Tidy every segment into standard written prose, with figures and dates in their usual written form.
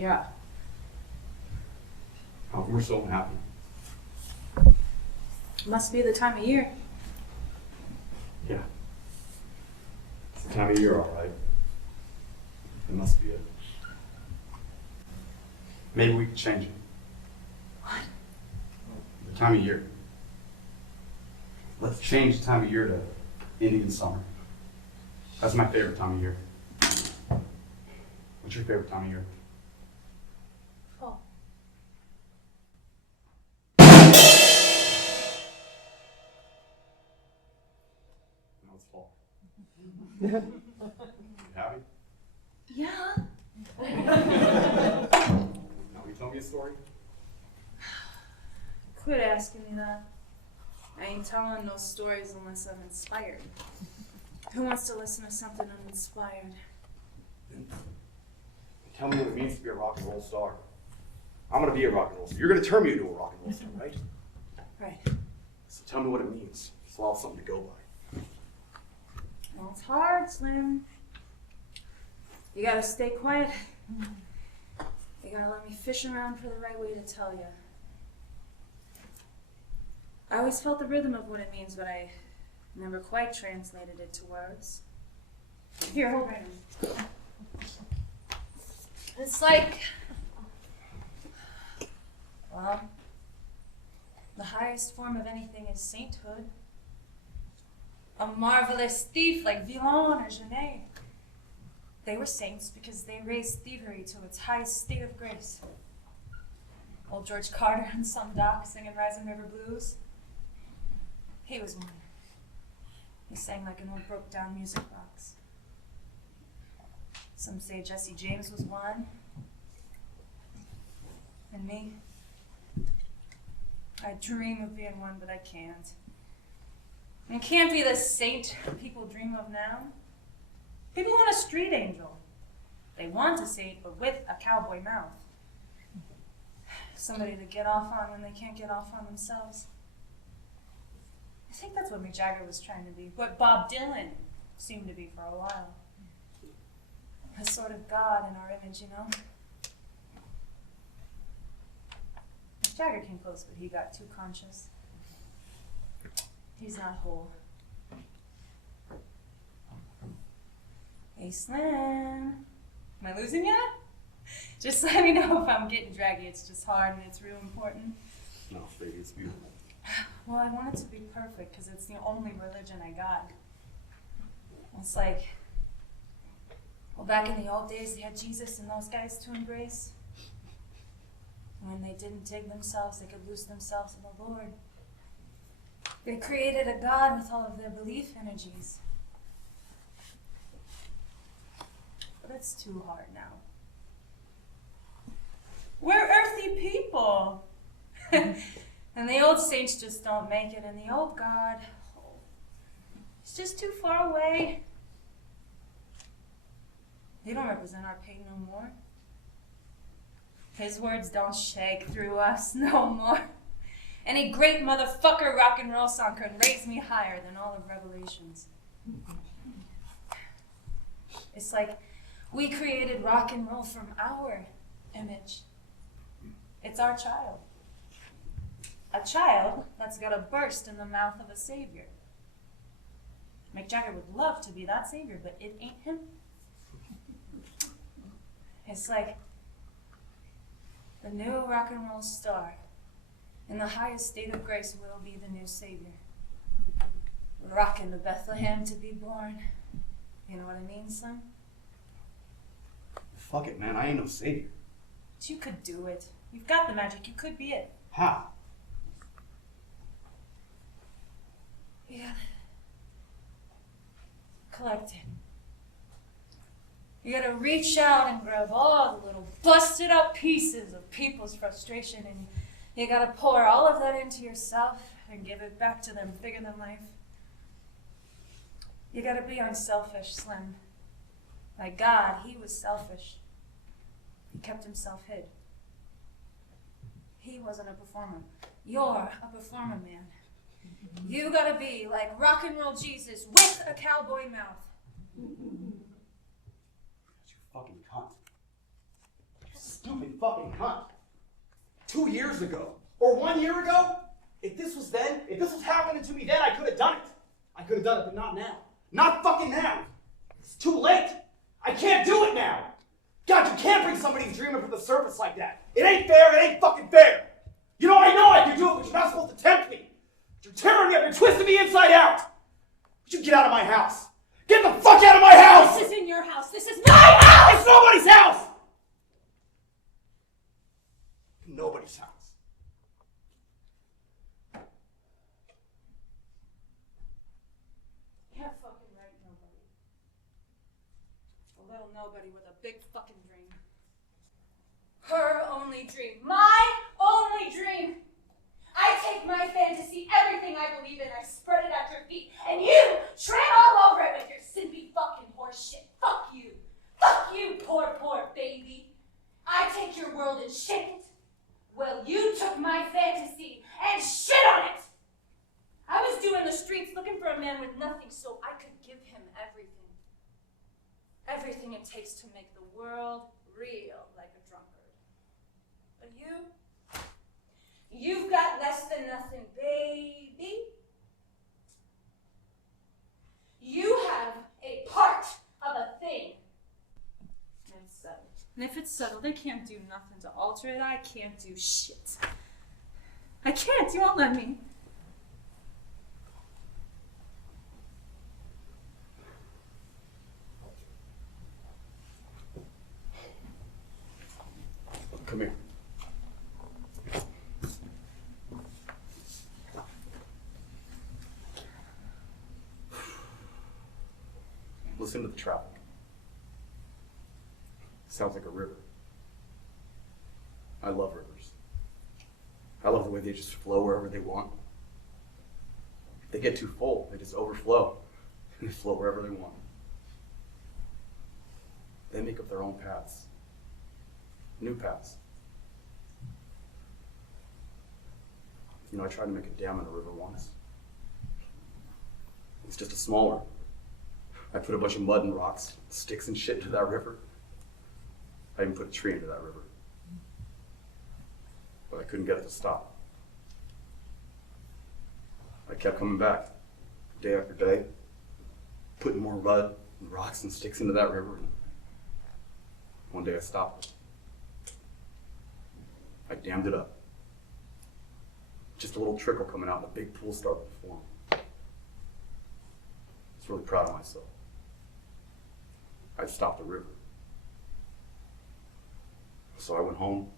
Yeah. How come we're so unhappy? Must be the time of year. Yeah. It's the time of year, all right. It must be it. Maybe we can change it. What? The time of year. Let's change the time of year to Indian summer. That's my favorite time of year. What's your favorite time of year? Fall. No, it's fall. You happy? Yeah. Now, will you tell me a story? Quit asking me that. I ain't telling no stories unless I'm inspired. Who wants to listen to something uninspired? Tell me what it means to be a rock and roll star. I'm gonna be a rock and roll star. You're gonna turn me into a rock and roll star, right? Right. So tell me what it means, so I'll have something to go by. Well, it's hard, Slim. You gotta stay quiet. You gotta let me fish around for the right way to tell you. I always felt the rhythm of what it means, but I never quite translated it to words. Here, hold right on. It's like, well, the highest form of anything is sainthood. A marvelous thief like Villon or Genet. They were saints because they raised thievery to its highest state of grace. Old George Carter on some dock singing Rising River Blues. He was one. He sang like an old broke down music box. Some say Jesse James was one. And me. I dream of being one, but I can't. I can't be the saint people dream of now. People want a street angel. They want a saint, but with a cowboy mouth. Somebody to get off on when they can't get off on themselves. I think that's what Mick Jagger was trying to be, what Bob Dylan seemed to be for a while. A sort of God in our image, you know? Mick Jagger came close, but he got too conscious. He's not whole. Hey, Slim. Am I losing yet? Just let me know if I'm getting draggy. It's just hard and it's real important. No, baby, it's beautiful. Well, I want it to be perfect because it's the only religion I got. It's like, well, back in the old days, they had Jesus and those guys to embrace. And when they didn't dig themselves, they could lose themselves in the Lord. They created a God with all of their belief energies. But it's too hard now. We're earthly people. And the old saints just don't make it, and the old God, oh, it's just too far away. They don't represent our pain no more. His words don't shake through us no more. Any great motherfucker rock and roll song could raise me higher than all of Revelations. It's like we created rock and roll from our image. It's our child. A child that's got a burst in the mouth of a savior. Mick Jagger would love to be that savior, but it ain't him. It's like the new rock and roll star in the highest state of grace will be the new savior. Rockin' to Bethlehem to be born. You know what I mean, son? Fuck it, man. I ain't no savior. But you could do it. You've got the magic. You could be it. How? Yeah. Collect it. You gotta reach out and grab all the little busted up pieces of people's frustration, and you gotta pour all of that into yourself and give it back to them bigger than life. You gotta be unselfish, Slim. Like God, he was selfish. He kept himself hid. He wasn't a performer. You're a performer, man. You gotta be like rock and roll Jesus with a cowboy mouth. You fucking cunt. Yes. stupid fucking cunt. 2 years ago, or 1 year ago, if this was happening to me then, I could have done it. I could have done it, but not now. Not fucking now. It's too late. I can't do it now. God, you can't bring somebody's dream up to the surface like that. It ain't fair, it ain't fucking fair. You know I can do it, but you're not supposed to tempt me. You're tearing me up, you're twisting me inside out. But you get out of my house. Get the fuck out of my house! This isn't your house, this is my house! It's nobody's house! Nobody's house. Yeah, fucking right, nobody. A little nobody with a big fucking dream. Her only dream. My only dream! I take my fantasy, everything I believe in, I spread it at your feet, and you tread all over it with your simpy fucking horse shit. Fuck you. Fuck you, poor, poor baby. I take your world and shake it. Well, you took my fantasy and shit on it. I was doing the streets looking for a man with nothing so I could give him everything. Everything it takes to make the world real like a drunkard. But you've got less than nothing, baby. You have a part of a thing. And it's settled. And if it's settled, they can't do nothing to alter it. I can't do shit. I can't. You won't let me. Come here. Listen to the traffic. Sounds like a river. I love rivers. I love the way they just flow wherever they want. If they get too full, they just overflow. And they flow wherever they want. They make up their own paths. New paths. You know, I tried to make a dam in a river once. It's just a small one. I put a bunch of mud and rocks, sticks and shit into that river. I even put a tree into that river. But I couldn't get it to stop. I kept coming back, day after day, putting more mud and rocks and sticks into that river. And one day I stopped it. I dammed it up. Just a little trickle coming out and a big pool started to form. I was really proud of myself. I stopped the river. So I went home,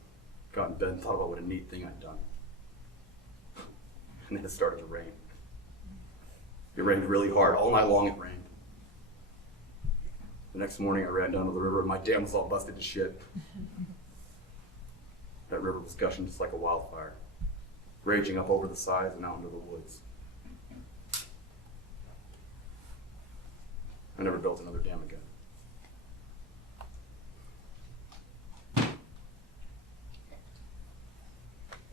got in bed, and thought about what a neat thing I'd done. And then it started to rain. It rained really hard. All night long it rained. The next morning I ran down to the river and my dam was all busted to shit. That river was gushing just like a wildfire, raging up over the sides and out into the woods. I never built another dam again.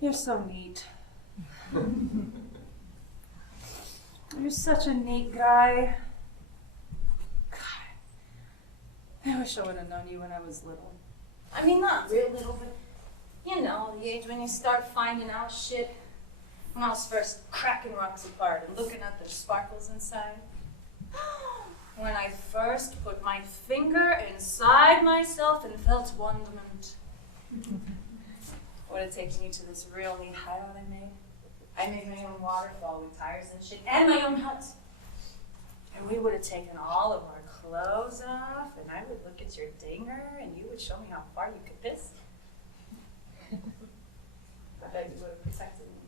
You're so neat. You're such a neat guy. God, I wish I would have known you when I was little. I mean, not real little, but you know, the age when you start finding out shit. When I was first cracking rocks apart and looking at the sparkles inside. When I first put my finger inside myself and felt wonderment. Would have taken you to this real neat hideout I made. I made my own waterfall with tires and shit, and my own hut. And we would have taken all of our clothes off, and I would look at your dinger, and you would show me how far you could piss. I bet you would have protected me.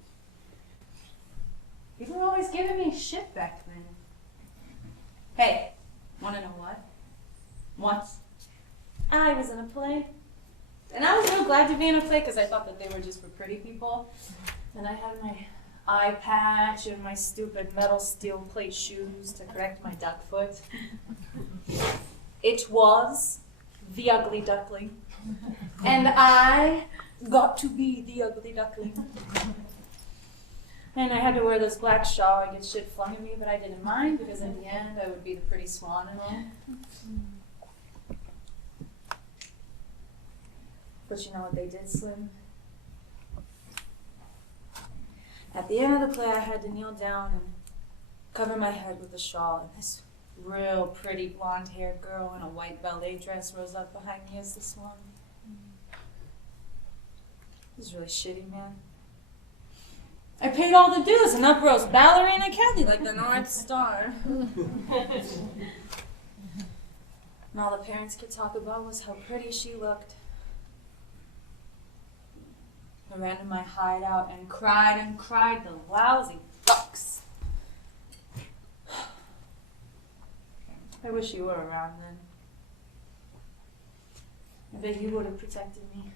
You were always giving me shit back then. Hey, wanna know what? Once, I was in a play. And I was real glad to be in a play because I thought that they were just for pretty people. And I had my eye patch and my stupid metal steel plate shoes to correct my duck foot. It was the ugly duckling. And I got to be the ugly duckling. And I had to wear this black shawl and get shit flung at me, but I didn't mind because in the end I would be the pretty swan and all. But you know what they did, Slim? At the end of the play, I had to kneel down and cover my head with a shawl, and this real pretty blonde-haired girl in a white ballet dress rose up behind me as the swan. This is really shitty, man. I paid all the dues, and up rose Ballerina Kelly like the North Star. And all the parents could talk about was how pretty she looked. I ran to my hideout and cried, the lousy fucks. I wish you were around then. I bet you would have protected me.